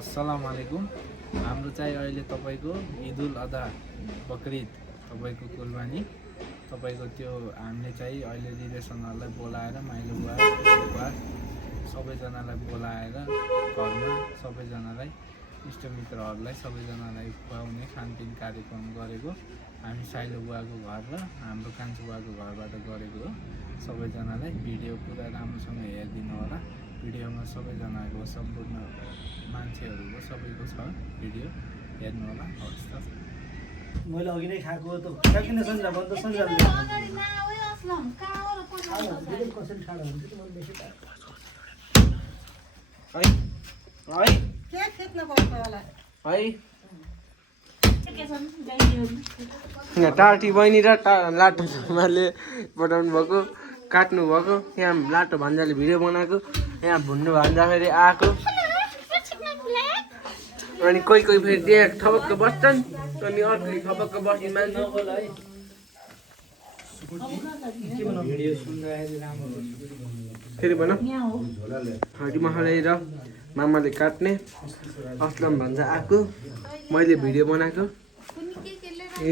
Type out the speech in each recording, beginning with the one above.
अस्सलाम वालेकुम। हाम्रो चाहिँ अहिले तपाईँको ईदुल अदा बकरिद तपाईँको कुर्बानी तपाईँको त्यो हामीले चाहिँ अहिले रिलेसनहरूलाई बोलाएर माइलो बुवा सबैजनालाई बोलाएर घरमा सबैजनालाई इष्टमित्रहरूलाई सबैजनालाई खुवाउने खानपिन कार्यक्रम गरेको हामी साइलो बुवाको घर र हाम्रो कान्छो बुवाको घरबाट गरेको हो। सबैजनालाई भिडियो पुरा राम्रोसँग हेरिदिनु होला। भिडियोमा सबैजनाको सम्पूर्ण मान्छेहरूको सबैको छ भिडियो हेर्नु होला। हवस् त। मैले अघि नै खाएको त किन सन्जा भन्छ सन्जा कसरी ठाडो हुन्छ कि मैले बेसी है है के खेत्न पर्छ होला है यहाँ टाटी बहिनी र लाटो माले पठाउनु भएको काट्नु भएको यहाँ लाटो भान्जाले भिडियो बनाएको यहाँ भुन्नु भान्जा फेरि आएको अनि कोही कोही फेरि त्यहाँ ठपक्क बस्छन् अनि अर्को ठपक्क बस्ने मान्छे फेरि भन हड्डी मसाले र मामाले काट्ने असलम भान्जा आएको मैले भिडियो बनाएको ए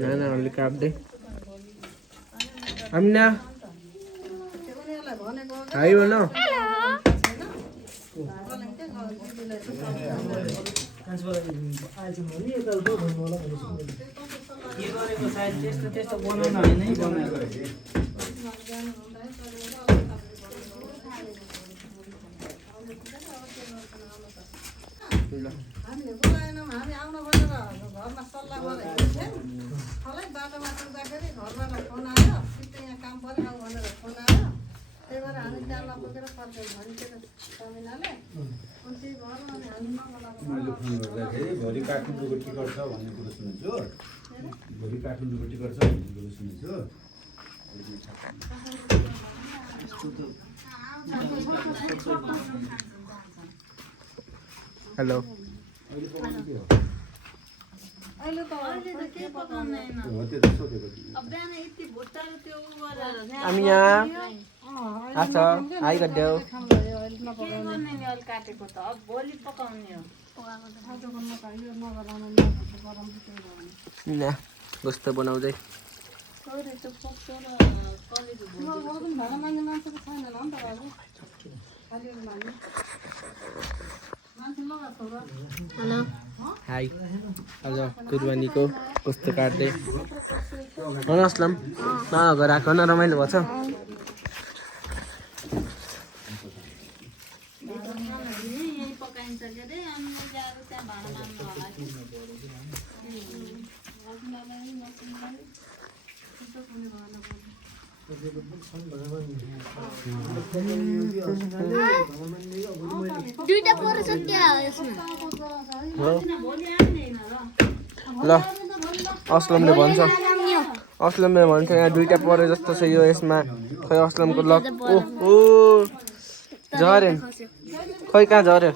नानाहरूले काट्दै आमिना हाई भन त्यस्तो बनाउन होइन है बनाएको हामीले बोलाएनौँ हामी आउनु भनेर घरमा सल्लाह गरेर हिँड्थ्यौँ मलाई बाटोमा पुग्दाखेरि घरबाट फोन आयो सिधै यहाँ काम पऱ्यो आऊ भनेर फोन आयो त्यही भएर हामी त्यहाँ नपुगेर फर्केर भनिदिएर समिनाले अनि त्यही भएर अनि हामी नबोलाएको मैले फोन गर्दाखेरि भोलि काठमाडौँको टिकट छ भन्ने कुरो सुनेको छु। भोलि काठमाडौँको टिकट छ भन्ने कुरो सुनेको छु। हेलो अहिले त के पकाउँदैन हो त्यो त सोधेको थिएँ। अब बिहान यति भुट्टाहरू त्यो उ गरेर हामी यहाँ आछ आइगड्यो के गर्ने नि अहिले काटेको त अब भोलि पकाउने हो यहाँ कस्तो बनाउँदै छोरी त्यो पक्छ र कलेज भाडा माग्ने मान्छेको छैन होला नि त बाबु खालि माग्ने मान्छे लगाएको र हेलो हाई आज कुर्बानीको कस्तो काट्दै भन असलम मामा घर आएको न रमाइलो भएको छ यही पकाइन्छ के अरे अनि ल्याएर त्यहाँ भाडा माग्नु होला दुईटा परेछ क्या यसमा भोलि आउँदैन र ल असलमले भन्छ यहाँ दुईटा परे जस्तो छ यो यसमा खै असलमको लक ओ झऱ्यो खै कहाँ झऱ्यो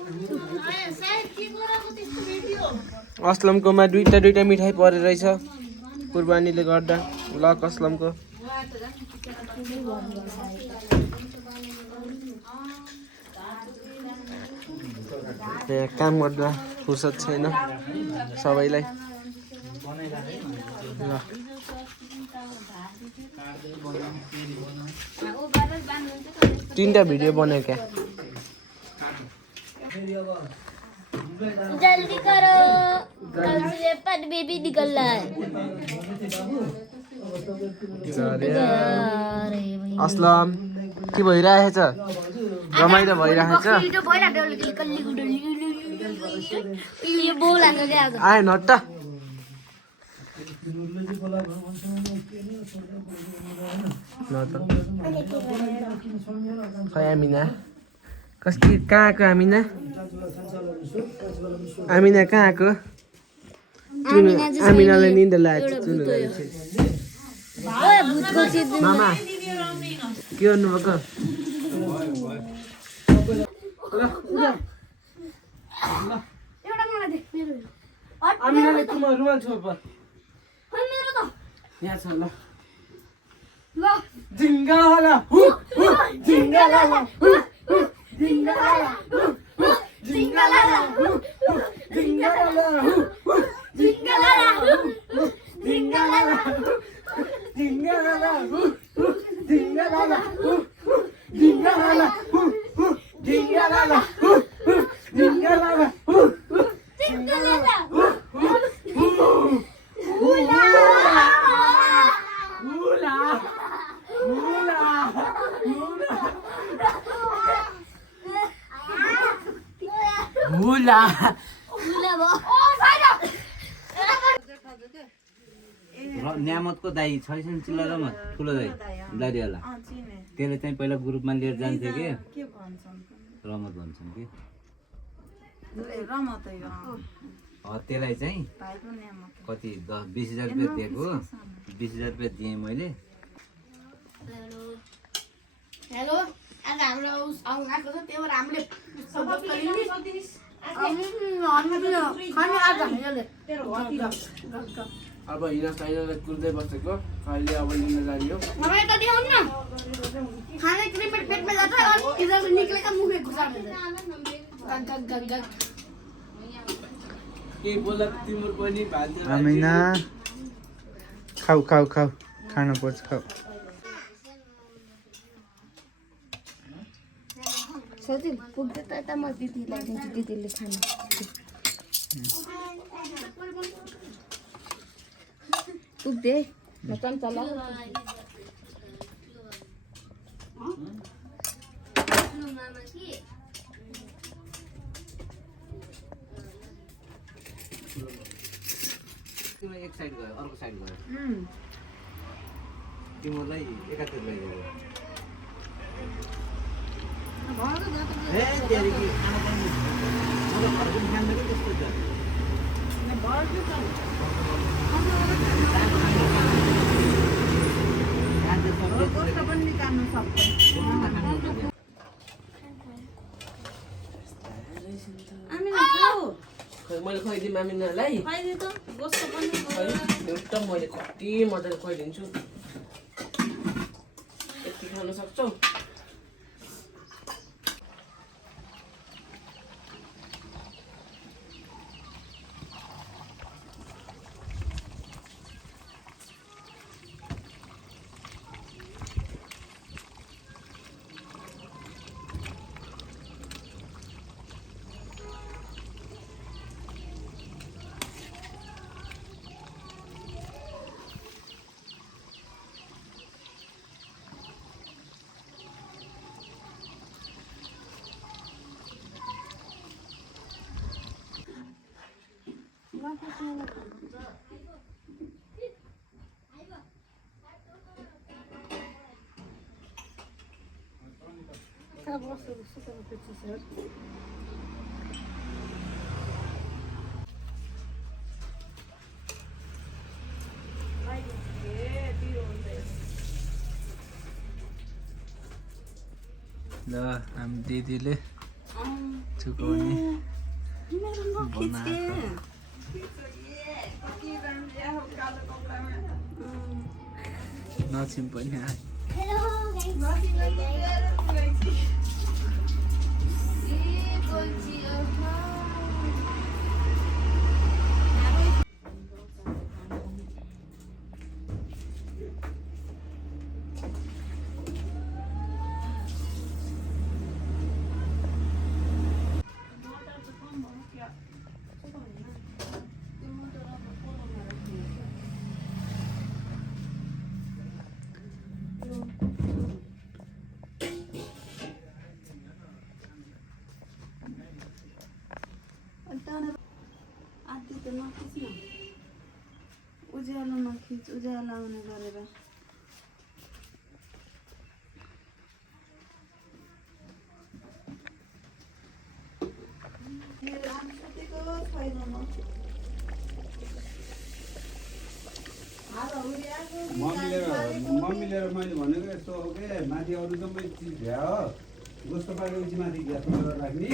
असलमकोमा दुईटा मिठाई परे रहेछ कुर्बानीले गर्दा लक असलमको यहाँ काम गर्दा फुर्सद छैन सबैलाई ल तीनटा भिडियो बनायो क्या जल्दी करो कल से पर बेबी निकल रहा है असलम के भइरहेछ रमाइलो भइरहेछ आए नट खै आमिना कस्तो कहाँ आएको आमिना कहाँ आएको आमिनालाई निन्दा लागेको मामा के गर्नुभएको आमिनाले तुम रुमाल छोड पर यहाँ छ ल जिङ्गाला जिङ्गाला जिङ्गाला न्यामतको दाई छैन चिल्लामा ठुलो दाई दारीवाला त्यसले चाहिँ पहिला ग्रुपमा लिएर जान्थ्यो कि रमत भन्छन् कि त्यसलाई चाहिँ कति 10-20 हजार रुपियाँ दिएको 20 हजार रुपियाँ दिएँ मैले हेलो आज हाम्रो आउनु आएको छ त्यही भएर हामीले सपोर्ट गरिदिनु अब हिना साइनालाई कुर्दै बसेको कहिले अब लिन जाने हो मलाई त दिउँ न खाने क्रिमेट पेटमा जान्छ अनि इधर निक्लेका मुखै घुसाड्छ गग गग के बोला तिम्रो पनि भान्जा आमिना खाऊ खाऊ खाऊ खानु पर्छ खाऊ सोचे पुग्छ त म दिदीलाई दिन्छु दिदीले खानु पुग्दे म चञ्चला एक साइड गयो अर्को साइड गयो तिमीलाई एकातिर लैगयो ए तेरीकी आमा पनि म त घर पनि खान्दैन कि त्यस्तो त मैले खुवाइदिएँ मामिनालाई एउटा मैले कति मजाले खुवाइदिन्छु यति खान सक्छौ ल हामी दिदीले चुकाउने नचिम पनि आदि त नखिच न उज्यालो नखिच उज्यालो आउने गरेर मम्मीले र मैले भनेको यस्तो हो के माथि अरू जम्मै चिज भ्या हो कस्तो पारेपछि माथि ग्यासमा राख्ने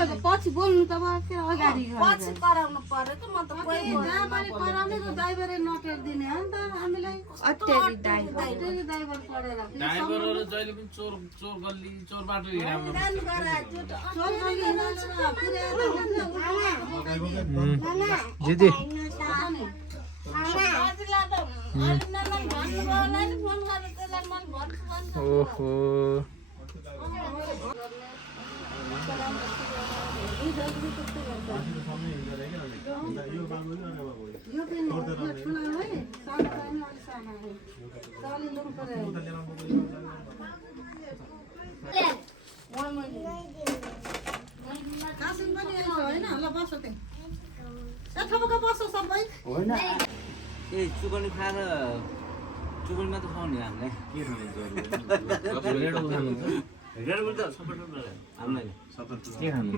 तपाईँको पछि बोल्नु त भयो अगाडि पछि कराउनु पर्यो त म त कोही जहाँ पनि कराउने त ड्राइभरै नटेर दिने हो नि त हामीलाई अत्याधिक ड्राइभर अटेरी ड्राइभर पढेर ड्राइभरहरू जहिले पनि चोर चोर गल्ली चोर बाटो हिँडाउनु दिदी ओहो यो पनि ठुलो है सानो छैन अलिक सानो है चलिनु पर्यो कासिम पनि आइन्छ होइन ल बस्छ त्यही यथापक्क बस्छ सबै होइन ए चुकनी खाएर चुकनी मात्र खुवाउने हामीलाई रेड बुल त सबै हामीलाई के खानु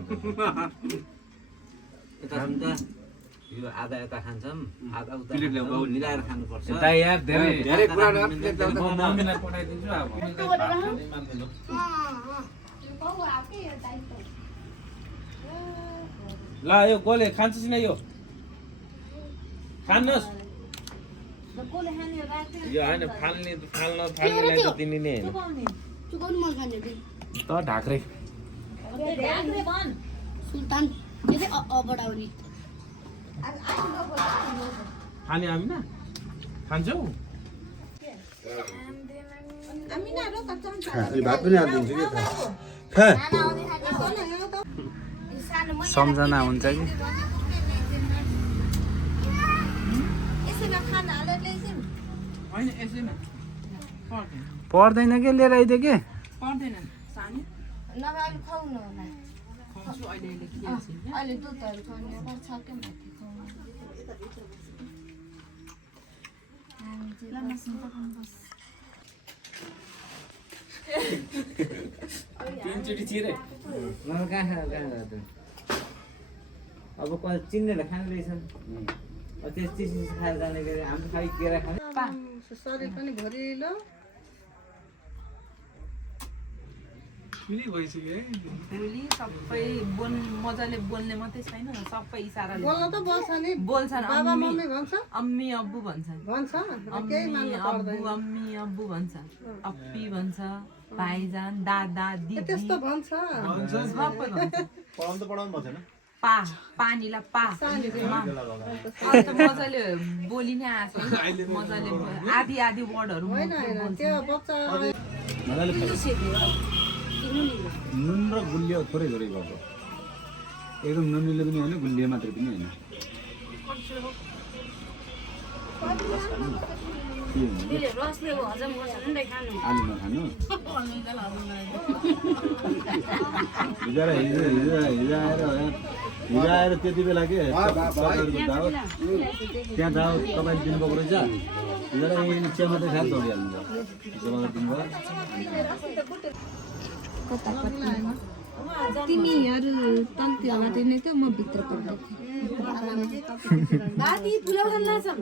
यता त यो आधा यता खान्छौँ आधा उता मिलाएर खानुपर्छ यार धेरै कुरा मम्मीलाई पठाइदिन्छु अब ल यो गोले खान्छस् न यो खानुहोस् यो होइन फाल्नेलाई त तिमी नै होइन चुकाउनु मन खाने त ढाक्रे सुल्तान के चाहिँ अबडाउने खाने हामी न खान्छौ भात पनि हालिदिन्छु कि खा सम्झना हुन्छ कि होइन यसैमा पर्दैन के लिएर आइदियो के अहिले दुधहरू खाने छ के तीनचोटि चिरे कहाँ अब चिन्नेलाई खानु रहेछन् त्यस चिज खाएर जाने गरे हामी खाइ केरा खाने शरीर पनि भरिलो भोलि सबै मजाले बोल्ने मात्रै छैन सबै इसाराले बोल्न त बोल्छ नि बोल्छन् बाबा मम्मी भन्छ अम्मी अब्बु भन्छन् भन्छ केही मान्नु पर्दैन अम्मी अब्बु भन्छ अप्पी भन्छ भाइजान दादा दिदी त्यस्तो भन्छ सबै भन्छ पढाउनु त पढाउनु भएको छैन पा पानीलाई पा अहिले त मजाले बोली नै आएको छ मजाले आदि आदि वर्डहरू होइन होइन त्यो बच्चा मजाले नुन र गुलियो थोरै थोरै भएको एकदम नुनिलो पनि होइन गुलियो मात्रै पनि होइन आलुमा खानु हिजो आएर त्यति बेला के त्यहाँ जाऊ तपाईँले दिनुभएको रहेछ हिजो चिया मात्रै खाएर दौडिहाल्नु भयो दिनुभयो तिमीहरू तन्ती हाटिने त म भित्र पर्दै दादी फुलाउन लान्छौँ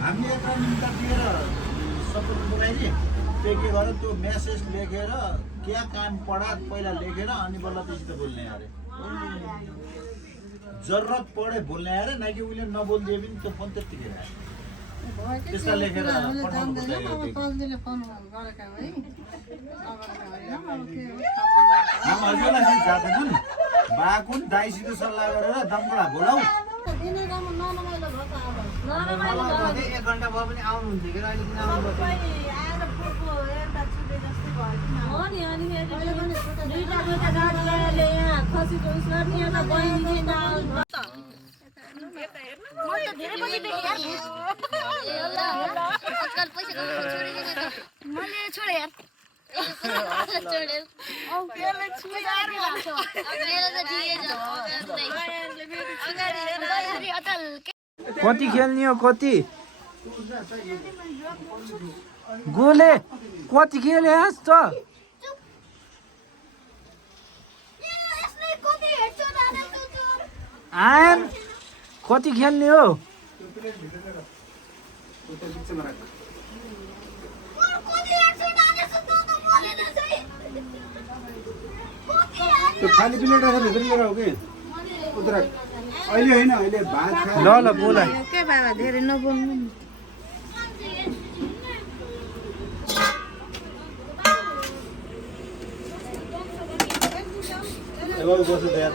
हामी एउटा निम्ता दिएर सपोर्ट बोलाइदिए त्यो के गर्यो त्यो मेसेज लेखेर क्या काम पढा पहिला लेखेर अनि बल्ल त्यस्तो बोल्ने अरे जरुरत पढे बोल्ने अरे न कि उसले नबोलिदिए पनि त्यो फोन त्यत्तिकै आयो त्यसलाई लेखेर हजुरलाई चाहिँ जाँदैछन् बाकुन दाइसित सल्लाह गरेर दमकडा बोलाऊ 1 घण्टा भयो पनि आउनुहुन्छ कि अहिले किन आउनु कति खेल्ने हो कति गोले कति खेले त आएन कति खेल्ने हो त्यो खाली प्लेट राखेर भित्र लिएर आऊ कि उत्र अहिले होइन अहिले भात खाएर ल बोला के बाबा धेरै नबोल्नु नि। अब बस्नु त यार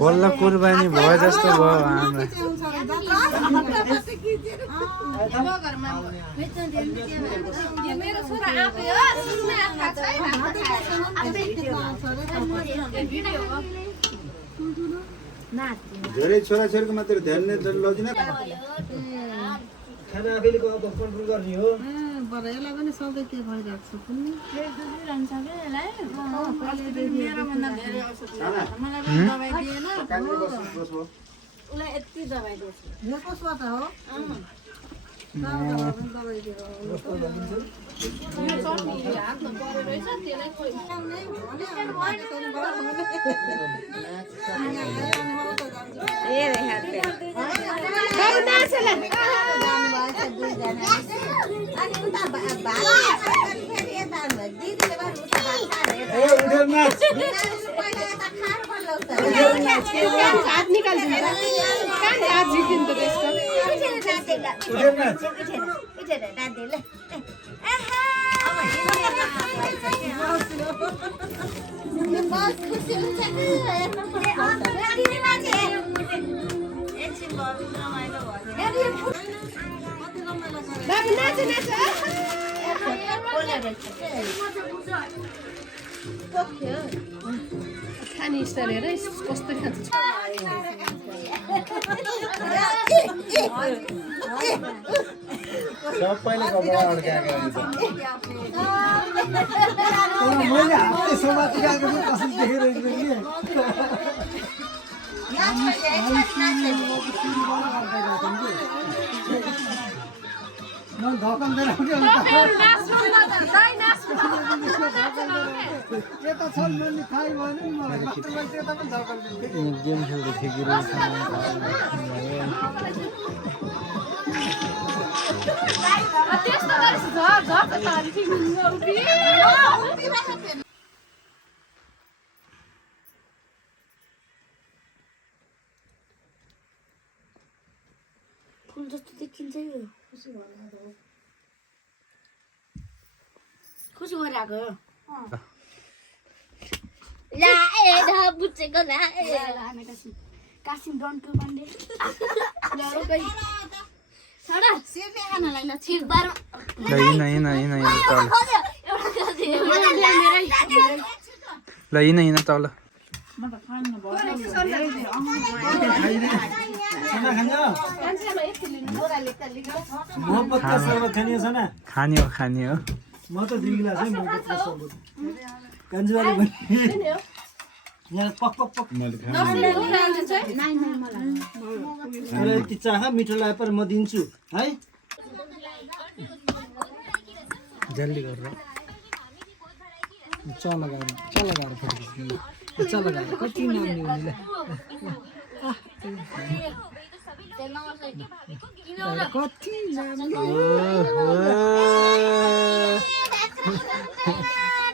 बल्ल कुर्बानी भयो जस्तो भयो हामीलाई मेरो छोरा आफै हो सुन्ने आँखा धेरै छोराछोरीको मात्र ध्यान लदिन खाना आफैले कन्ट्रोल गर्ने हो। बरु यसलाई पनि सधैँ त्यो भइरहेको छ कुन्नी मेरोभन्दा धेरै औषध लाग्छ। मलाई पनि दबाई दिएन। उसलाई यति दबाई दिएछ। यो कसबाट हो दबाई दियो हातमा परेर रहेछ त्यसलाई हात निकाल्दिन्छ कहाँ हात झिकिन्छ त्यसको खाने स्टाइल हेर कस्तो खान्छ सबैले कपडा अड्काएको हुन्छ मैले हातले समातिरहेको कसरी देखिरहेको यता छन् मैले थाहै भएन नि मलाई त्यता पनि धकल गेम खेल्दै ठिकिरहेको त्यस्तो गरेछ झर झर त ठिक हुन्छ फुल जस्तो देखिन्छ यो खुसी गरिरहेको हो कासिम डन्टु बान्डे हिँड तल मोहब्बतका शरबत खाने छ ना खाने हो म त 2 गिलास है मोहब्बतका शरबत कान्छुवाले पनि यहाँ पक पक पक मलाई यति चाह मिठो लाए पर म दिन्छु है जल्दी गरेर चल लगाएर फोटो खिच्नु चल लगाएर कति नाम लिउने कति नाम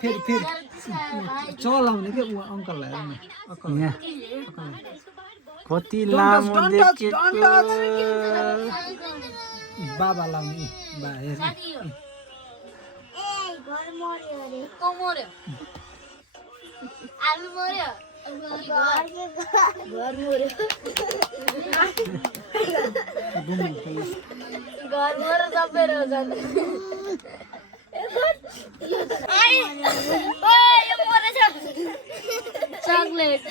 फेरि चलाउने के अङ्कललाई हेर्नु कति लामो बाबा लाउने बा हेर्नु चॉकलेट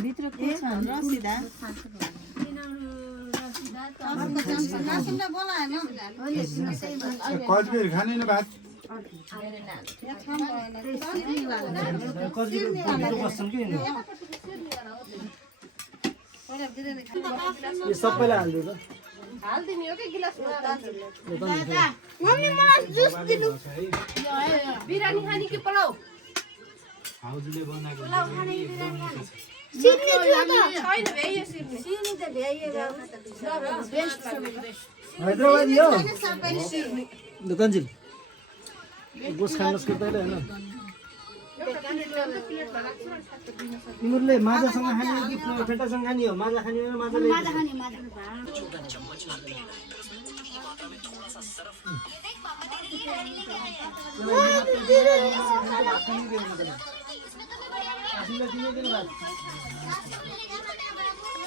भित्र के छ रसिदा मासुले बोलाएन कतिखेर खाने न भात कति बस्छन् कि यिनीहरू? यो सबैलाई हालिदियो मम्मी मलाई जुस दिनु बिरानी खाने कि पुलाउ भाउजूले बनाएको सिक्ने थियो त छैन भे यो सिर्ने हैदराबादी हो दोकानजी गोस खानुहोस् कि तैँले होइन तिमीहरूले माजासँग खाने हो कि फेटासँग खाने हो माजा खाने हो माजाले माजा खाने माजा भात